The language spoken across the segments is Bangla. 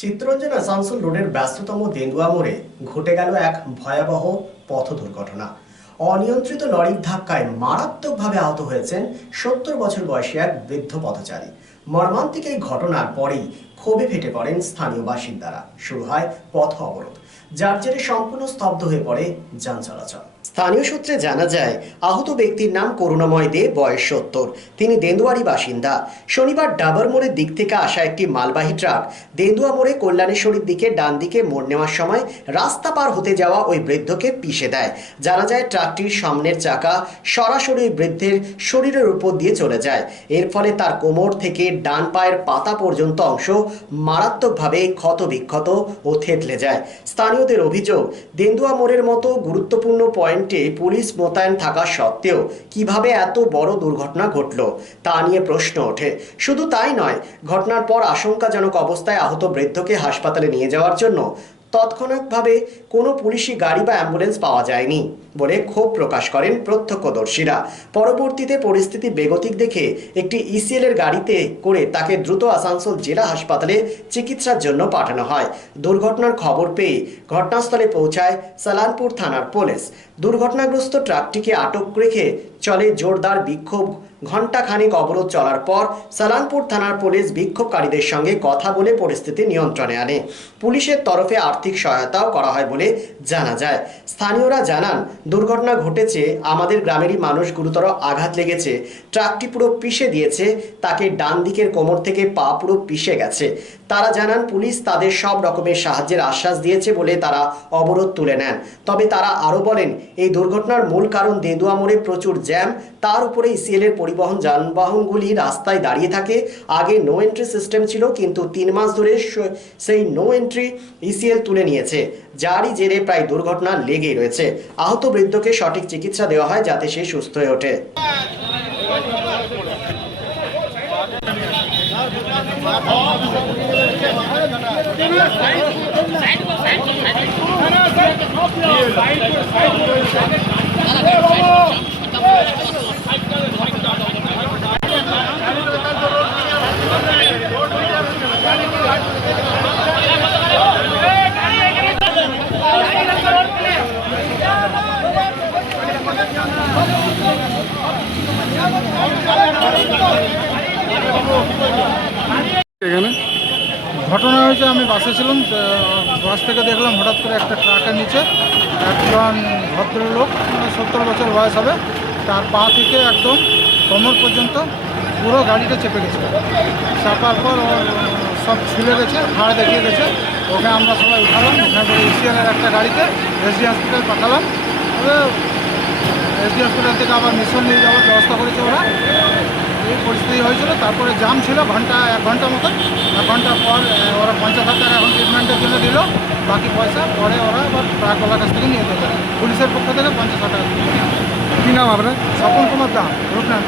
চিত্তরঞ্জন আসানসোল রোডের ব্যস্ততম তেন্দুয়া মোড়ে ঘটে গেল এক ভয়াবহ পথ দুর্ঘটনা। অনিয়ন্ত্রিত লরির ধাক্কায় মারাত্মকভাবে আহত হয়েছেন ৭০ বছর বয়সী এক বৃদ্ধ পথচারী। মর্মান্তিক এই ঘটনার পরেই ক্ষোভে ফেটে পড়েন স্থানীয় বাসিন্দারা। শুরু হয় পথ অবরোধ, যার জেরে সম্পূর্ণ স্তব্ধ হয়ে পড়ে যান চলাচল। স্থানীয় সূত্রে জানা যায়, আহত ব্যক্তির নাম করুণাময় দে, বয়স ৭০। তিনি দেন্দুয়ারি বাসিন্দা। শনিবার ডাবর মোড়ের দিক থেকে আসা একটি মালবাহী ট্রাক দেন্দুয়া মোড়ে কল্যাণেশ্বরীর দিকে ডান দিকে মোড় নেওয়ার সময় রাস্তা পার হতে যাওয়া ওই বৃদ্ধকে পিষে দেয়। জানা যায়, ট্রাকটির সামনের চাকা সরাসরি বৃদ্ধের শরীরের উপর দিয়ে চলে যায়। এর ফলে তার কোমর থেকে ডান পায়ের পাতা পর্যন্ত অংশ মারাত্মকভাবে ক্ষত বিক্ষত ও থেতলে যায়। স্থানীয়দের অভিযোগ, দেন্দুয়া মোড়ের মতো গুরুত্বপূর্ণ পয়েন্টে পুলিশ মোতায়েন থাকা সত্ত্বেও কিভাবে এত বড় দুর্ঘটনা ঘটল তা নিয়ে প্রশ্ন ওঠে। শুধু তাই নয়, ঘটনার পর আশঙ্কাজনক অবস্থায় আহত বৃদ্ধকে হাসপাতালে নিয়ে যাওয়ার জন্য তৎক্ষণাৎভাবে কোনো পুলিশি গাড়ি বা অ্যাম্বুলেন্স পাওয়া যায়নি বলে ক্ষোভ প্রকাশ করেন প্রত্যক্ষদর্শীরা। পরবর্তীতে পরিস্থিতি বেগতিক দেখে একটি ইসিএল এর গাড়িতে করে তাকে দ্রুত আসানসোল জেলা হাসপাতালে চিকিৎসার জন্য পাঠানো হয়। দুর্ঘটনার খবর পেয়ে ঘটনাস্থলে পৌঁছায় সালানপুর থানার পুলিশ। দুর্ঘটনাগ্রস্ত ট্রাকটিকে আটক রেখে চলে জোরদার বিক্ষোভ। ঘণ্টাখানেক অবরোধ চলার পর সালানপুর থানার পুলিশ বিক্ষোভকারীদের সঙ্গে কথা বলে পরিস্থিতি নিয়ন্ত্রণে আনে। পুলিশের তরফে আর্থিক সহায়তাও করা হয় বলে জানা যায়। স্থানীয়রা জানান, দুর্ঘটনা ঘটেছে, আমাদের গ্রামেরই মানুষ গুরুতর আঘাত লেগেছে। ট্রাকটি পুরো পিষে দিয়েছে, তাকে ডান দিকের কোমর থেকে পা পুরো পিষে গেছে। তারা জানান, পুলিশ তাদের সব রকমের সাহায্যের আশ্বাস দিয়েছে বলে তারা অবরোধ তুলে নেন। তবে তারা আরও বলেন, এই দুর্ঘটনার মূল কারণ দেন্দুয়া মোড়ে প্রচুর জ্যাম, তার উপরে ইসিএল এর পরিবহন যানবাহনগুলি রাস্তায় দাঁড়িয়ে থাকে। আগে নো এন্ট্রি সিস্টেম ছিল, কিন্তু ৩ মাস ধরে সেই নো এন্ট্রি ইসিএল তুলে নিয়েছে, যারই জেরে প্রায় দুর্ঘটনা লেগেই রয়েছে। আহত বৃদ্ধকে সঠিক চিকিৎসা দেওয়া হয় যাতে সে সুস্থ হয়ে ওঠে। এখানে ঘটনা হয়েছে, আমি বাসে ছিলাম, বাস থেকে দেখলাম হঠাৎ করে একটা ট্রাকের নিচে একজন ভদ্রলোক, ৭০ বছর বয়স হবে, তার পা থেকে একদম কোমর পর্যন্ত পুরো গাড়িটা চেপে গেছে। চাপার পর ওর সব ছুলে গেছে, হাড় দেখিয়ে গেছে। ওকে আমরা সবাই উঠালাম, ওখানে করে ইসিএলের একটা গাড়িতে এসডি হসপিটাল পাঠালাম। এসডি হসপিটাল থেকে আবার মিশন নিয়ে যাওয়ার ব্যবস্থা করেছে ওরা। এই পরিস্থিতি হয়েছিল। তারপরে জাম ছিল 1 ঘন্টা মতন। 1 ঘন্টা পর ওরা 50,000 টাকা এখন ট্রিটমেন্টের জন্য দিল, বাকি পয়সা পরে ওরা আবার ট্রাকওয়ালার কাছ থেকে নিয়ে যেতে। পুলিশের পক্ষ থেকে 50,000 টাকা। কী নাম আপনার? স্বপন কুমার দাম, রূপনাথ।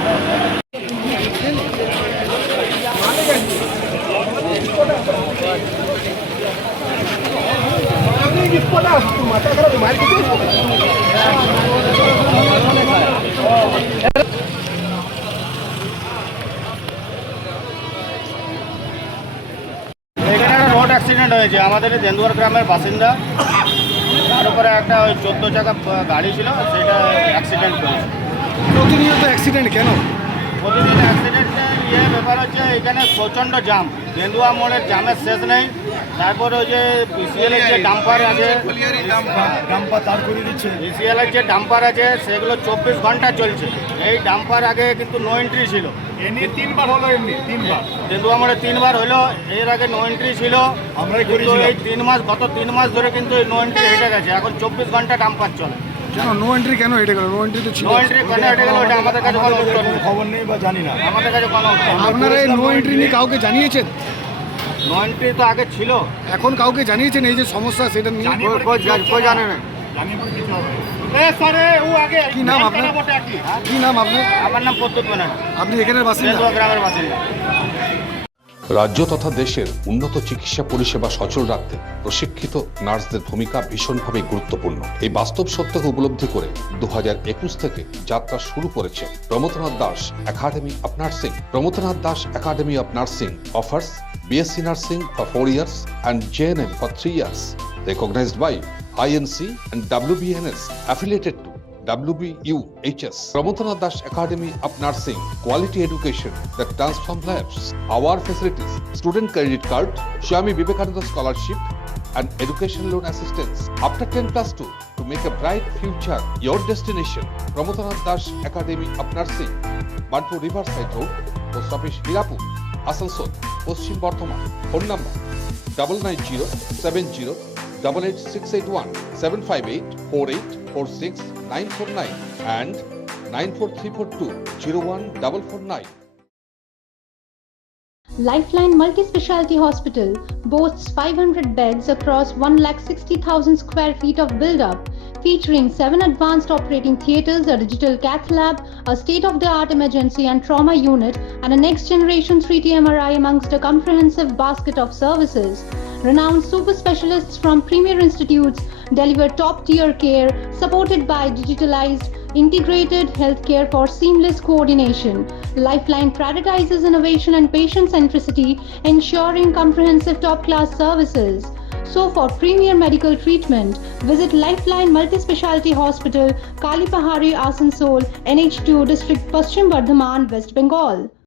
রোড অ্যাক্সিডেন্ট হয়েছে, আমাদের দেন্দুয়ার গ্রামের বাসিন্দা। তার উপরে একটা ওই 14 চাকা গাড়ি ছিল, সেটা অ্যাক্সিডেন্ট করেছে। প্রতিনিয়ত অ্যাক্সিডেন্ট কেন? প্রতিদিন অ্যাক্সিডেন্টের ব্যাপার হচ্ছে, এখানে প্রচণ্ড জাম, দেন্দুয়া মোড়ের জামের শেষ নেই। তারপর ওই যে ইসিএলের যে ডাম্পার আছে, ইসিএলের যে ডাম্পার আছে সেগুলো 24 ঘন্টা চলছে। এই ডাম্পার আগে কিন্তু নো এন্ট্রি ছিল, এমনি 3 বার হলো, দেন্দুয়া মোড়ে 3 বার হলো। এর আগে নো এন্ট্রি ছিল। কিন্তু এই 3 মাস, গত 3 মাস ধরে কিন্তু এই নো এন্ট্রি হেঁটে গেছে। এখন 24 ঘন্টা ডাম্পার চলে। কেন নো এন্ট্রি কেন হেঁটে গেল? নো এন্ট্রি তো ছিল। নো এন্ট্রি কেন হেঁটে গেল ওটা আমাদের কাছে কোনো উত্তর নেই। খবর নেই বা জানি না। আমাদের কাছে কোনো উত্তর নেই। আপনারা এই নো এন্ট্রি নিয়ে কাউকে জানিয়েছেন? নো এন্ট্রি তো আগে ছিল, এখন কাউকে জানিয়েছেন এই যে সমস্যা সেটা নিয়ে? কই জানে না। জানি বলে কিছু হবে। কি নাম আপনার? কি নাম আপনার? আমার নাম প্রদ্যুৎ ব্যানার্জি, আপনি এখানের বাসিন্দা? দেন্দুয়া গ্রামের বাসিন্দা। রাজ্য তথা দেশের উন্নত চিকিৎসা পরিষেবা সচল রাখতে প্রশিক্ষিত নার্সদের ভূমিকা ভীষণভাবে গুরুত্বপূর্ণ। এই বাস্তব সত্যকে উপলব্ধি করে 2021 থেকে যাত্রা শুরু করেছে Pramathanath Das academy of nursing. Pramathanath Das academy of nursing offers BSc Nursing for 4 years and JNM for 3 years, recognized by INC and WBNS, affiliated to WBUHS. Pramodanath Das Academy of Nursing, quality education that transforms lives. Our facilities: student credit card, Swami Vivekananda scholarship, and education loan assistance. After 10+2, to make a bright future your destination. Pramodanath Das Academy of Nursing, Banpur Riverside Road, Post Office Hirapur, Asansol, Paschim Bardhaman. Phone number 9907088681 7584846 949 and 94342 Lifeline Multi-Speciality Hospital boasts 500 beds across 1,60,000 square feet of build-up, featuring 7 advanced operating theatres, a digital cath lab, a state-of-the-art emergency and trauma unit, and a next-generation 3D MRI amongst a comprehensive basket of services. Renowned super specialists from premier institutes deliver top-tier care, supported by digitalized, integrated healthcare for seamless coordination. Lifeline prioritizes innovation and patient centricity, ensuring comprehensive top-class services. So for premier medical treatment, visit Lifeline Multi-Speciality Hospital, Kalipahari, Asansol, NH2 District, Paschim Bardhaman, West Bengal.